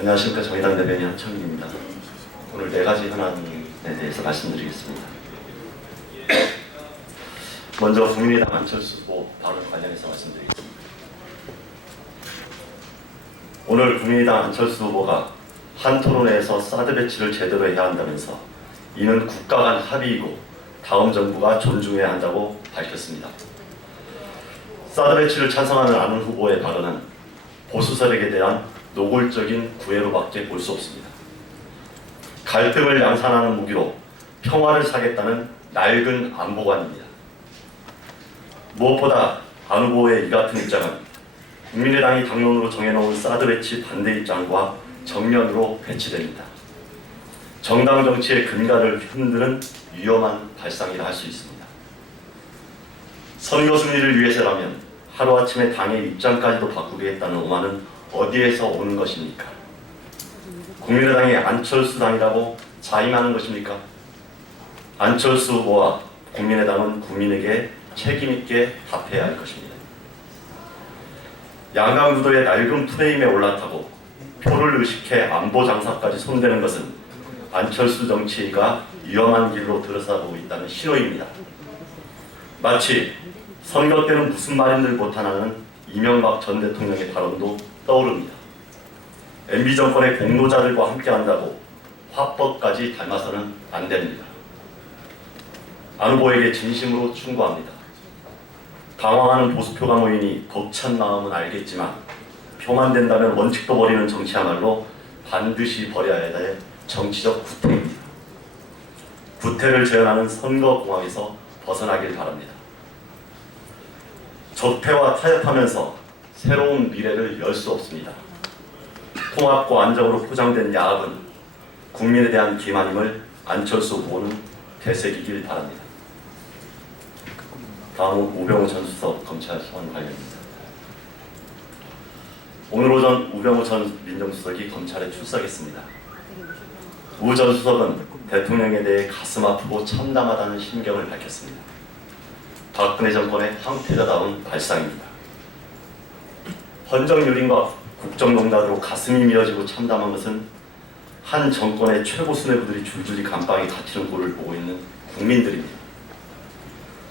안녕하십니까. 정의당 대변인 한창민입니다. 오늘 4가지 현안에 대해서 말씀드리겠습니다. 먼저 국민의당 안철수 후보 발언 관련해서 말씀드리겠습니다. 오늘 국민의당 안철수 후보가 한 토론회에서 사드 배치를 제대로 해야 한다면서 이는 국가 간 합의이고 다음 정부가 존중해야 한다고 밝혔습니다. 사드 배치를 찬성하는 안 후보의 발언은 보수 세력에 대한 노골적인 구애로밖에 볼 수 없습니다. 갈등을 양산하는 무기로 평화를 사겠다는 낡은 안보관입니다. 무엇보다 안 후보의 이 같은 입장은 국민의당이 당론으로 정해놓은 사드 배치 반대 입장과 정면으로 배치됩니다. 정당 정치의 근간을 흔드는 위험한 발상이라 할 수 있습니다. 선거 승리를 위해서라면 하루아침에 당의 입장까지도 바꾸겠다는 오만은 어디에서 오는 것입니까? 국민의당이 안철수당이라고 자임하는 것입니까? 안철수 후보와 국민의당은 국민에게 책임있게 답해야 할 것입니다. 양강구도의 낡은 프레임에 올라타고 표를 의식해 안보 장사까지 손대는 것은 안철수 정치가 위험한 길로 들어서고 있다는 신호입니다. 마치 선거 때는 무슨 말인들 못하나는 이명박 전 대통령의 발언도 떠오릅니다. MB 정권의 공로자들과 함께한다고 화법까지 닮아서는 안 됩니다. 안 후보에게 진심으로 충고합니다. 당황하는 보수표가 모이니 벅찬 마음은 알겠지만 표만 된다면 원칙도 버리는 정치야말로 반드시 버려야 할 정치적 구태입니다. 구태를 재현하는 선거공학에서 벗어나길 바랍니다. 적폐와 타협하면서 새로운 미래를 열 수 없습니다. 통합과 안정으로 포장된 야합은 국민에 대한 기만임을 안철수 후보는 되새기길 바랍니다. 다음은 우병우 전 수석 검찰 소환 관련입니다. 오늘 오전 우병우 전 민정수석이 검찰에 출석했습니다. 우 전 수석은 대통령에 대해 가슴 아프고 참담하다는 심경을 밝혔습니다. 박근혜 정권의 황태자다운 발상입니다. 헌정유린과 국정농단으로 가슴이 미어지고 참담한 것은 한 정권의 최고 수뇌부들이 줄줄이 감방에 갇히는 꼴을 보고 있는 국민들입니다.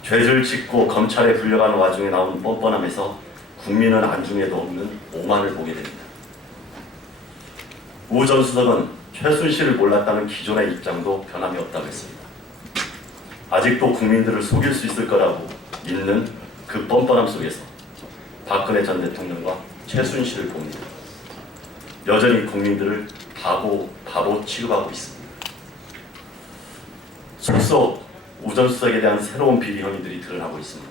죄를 짓고 검찰에 불려가는 와중에 나온 뻔뻔함에서 국민은 안중에도 없는 오만을 보게 됩니다. 우 전 수석은 최순실을 몰랐다는 기존의 입장도 변함이 없다고 했습니다. 아직도 국민들을 속일 수 있을 거라고 믿는 그 뻔뻔함 속에서 박근혜 전 대통령과 최순실을 봅니다. 여전히 국민들을 바보 취급하고 있습니다. 속속 우 전 수석에 대한 새로운 비리 혐의들이 드러나고 있습니다.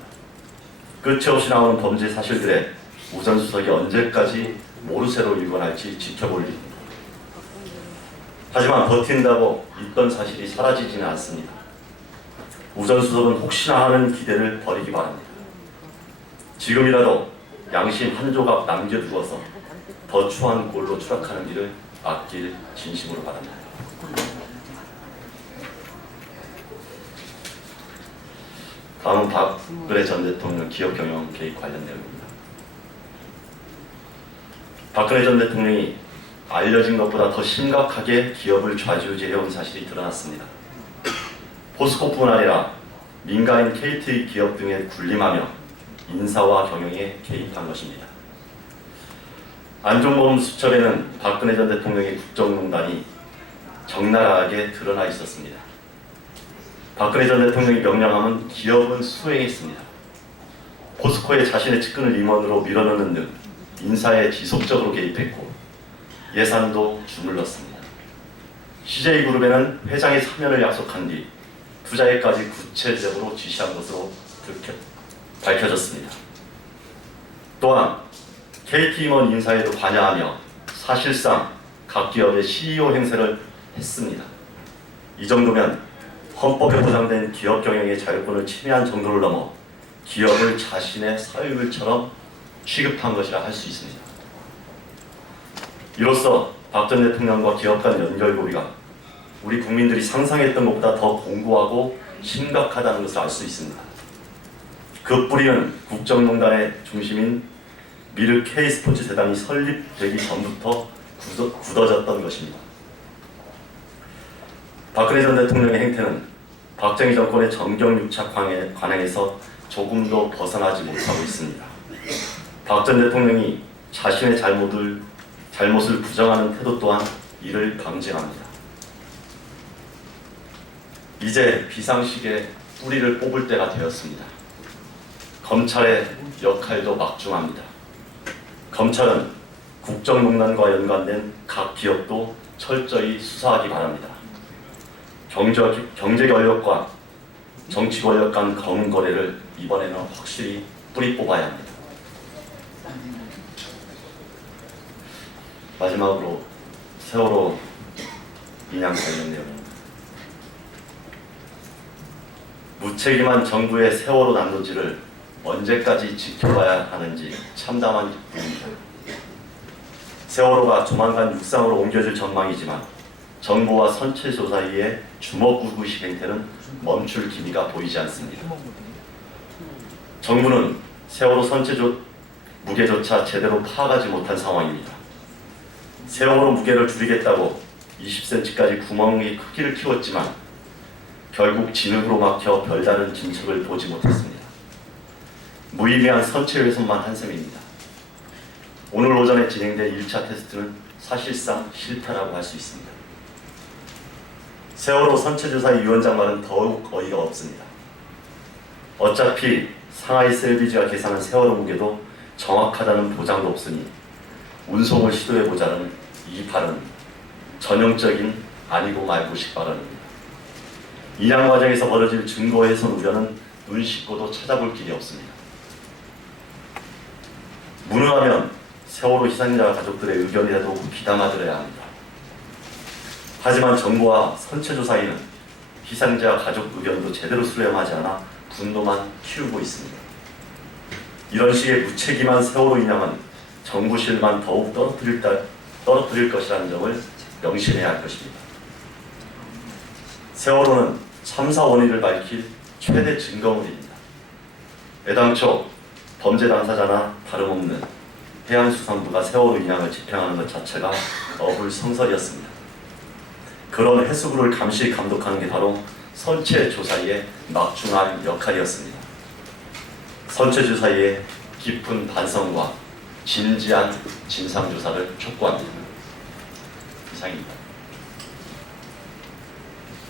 끝이 없이 나오는 범죄 사실들에 우 전 수석이 언제까지 모르쇠로 일관할지 지켜볼 일입니다. 하지만 버틴다고 있던 사실이 사라지지는 않습니다. 우 전 수석은 혹시나 하는 기대를 버리기 바랍니다. 지금이라도 양심 한 조각 남겨두어서 더 추한 골로 추락하는 일을 막길 진심으로 바랍니다. 다음은 박근혜 전 대통령 기업 경영 개입 관련 내용입니다. 박근혜 전 대통령이 알려진 것보다 더 심각하게 기업을 좌지우지해온 사실이 드러났습니다. 포스코뿐 아니라 민간인 KT 기업 등에 군림하며 인사와 경영에 개입한 것입니다. 안종범 수첩에는 박근혜 전 대통령의 국정농단이 적나라하게 드러나 있었습니다. 박근혜 전 대통령이 명령하면 기업은 수행했습니다. 포스코에 자신의 측근을 임원으로 밀어넣는 등 인사에 지속적으로 개입했고 예산도 주물렀습니다. CJ그룹에는 회장의 사면을 약속한 뒤 투자액까지 구체적으로 지시한 것으로 밝혀졌습니다. 또한 KT 임원 인사에도 관여하며 사실상 각 기업의 CEO 행세를 했습니다. 이 정도면 헌법에 보장된 기업 경영의 자유권을 침해한 정도를 넘어 기업을 자신의 사유물처럼 취급한 것이라 할 수 있습니다. 이로써 박 전 대통령과 기업 간 연결고리가 우리 국민들이 상상했던 것보다 더 공고하고 심각하다는 것을 알 수 있습니다. 그 뿌리는 국정농단의 중심인 미르 K스포츠 재단이 설립되기 전부터 굳어졌던 것입니다. 박근혜 전 대통령의 행태는 박정희 정권의 정경유착 관행에서 조금도 벗어나지 못하고 있습니다. 박 전 대통령이 자신의 잘못을 부정하는 태도 또한 이를 강제합니다. 이제 비상식의 뿌리를 뽑을 때가 되었습니다. 검찰의 역할도 막중합니다. 검찰은 국정농단과 연관된 각 기업도 철저히 수사하기 바랍니다. 경제 권력과 정치 권력 간 검은 거래를 이번에는 확실히 뿌리 뽑아야 합니다. 마지막으로 세월호 인양 관련 내용입니다. 무책임한 정부의 세월호 난도질을 언제까지 지켜봐야 하는지 참담한 일입니다. 세월호가 조만간 육상으로 옮겨질 전망이지만 정부와 선체조 사이의 주먹구구식 행태는 멈출 기미가 보이지 않습니다. 정부는 세월호 선체조 무게조차 제대로 파악하지 못한 상황입니다. 세월호 무게를 줄이겠다고 20cm까지 구멍의 크기를 키웠지만 결국 진흙으로 막혀 별다른 진척을 보지 못했습니다. 무의미한 선체 훼손만 한 셈입니다. 오늘 오전에 진행된 1차 테스트는 사실상 실패라고 할 수 있습니다. 세월호 선체조사의 위원장 말은 더욱 어이가 없습니다. 어차피 상하이 셀비지가 계산한 세월호 무게도 정확하다는 보장도 없으니 운송을 시도해보자는 이 발언, 전형적인 아니고 말고식 발언입니다. 인양 과정에서 벌어질 증거 훼손 우려는 눈 씻고도 찾아볼 길이 없습니다. 무능하면 세월호 희생자 가족들의 의견이라도 귀담아들어야 합니다. 하지만 정부와 선체조 사이는 희생자 가족 의견도 제대로 수렴하지 않아 분노만 키우고 있습니다. 이런 식의 무책임한 세월호 인양은 정부 실만 더욱 떨어뜨릴 것이라는 점을 명심해야 할 것입니다. 세월호는 참사 원인을 밝힐 최대 증거물입니다. 애당초 범죄 당사자나 다름없는 해양수산부가 세월호 인양을 집행하는 것 자체가 어불성설이었습니다. 그런 해수부를 감시 감독하는 게 바로 선체조사의 막중한 역할이었습니다. 선체조사의 깊은 반성과 진지한 진상조사를 촉구합니다. 이상입니다.